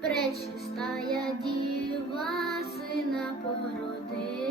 пречистая діва сина породила,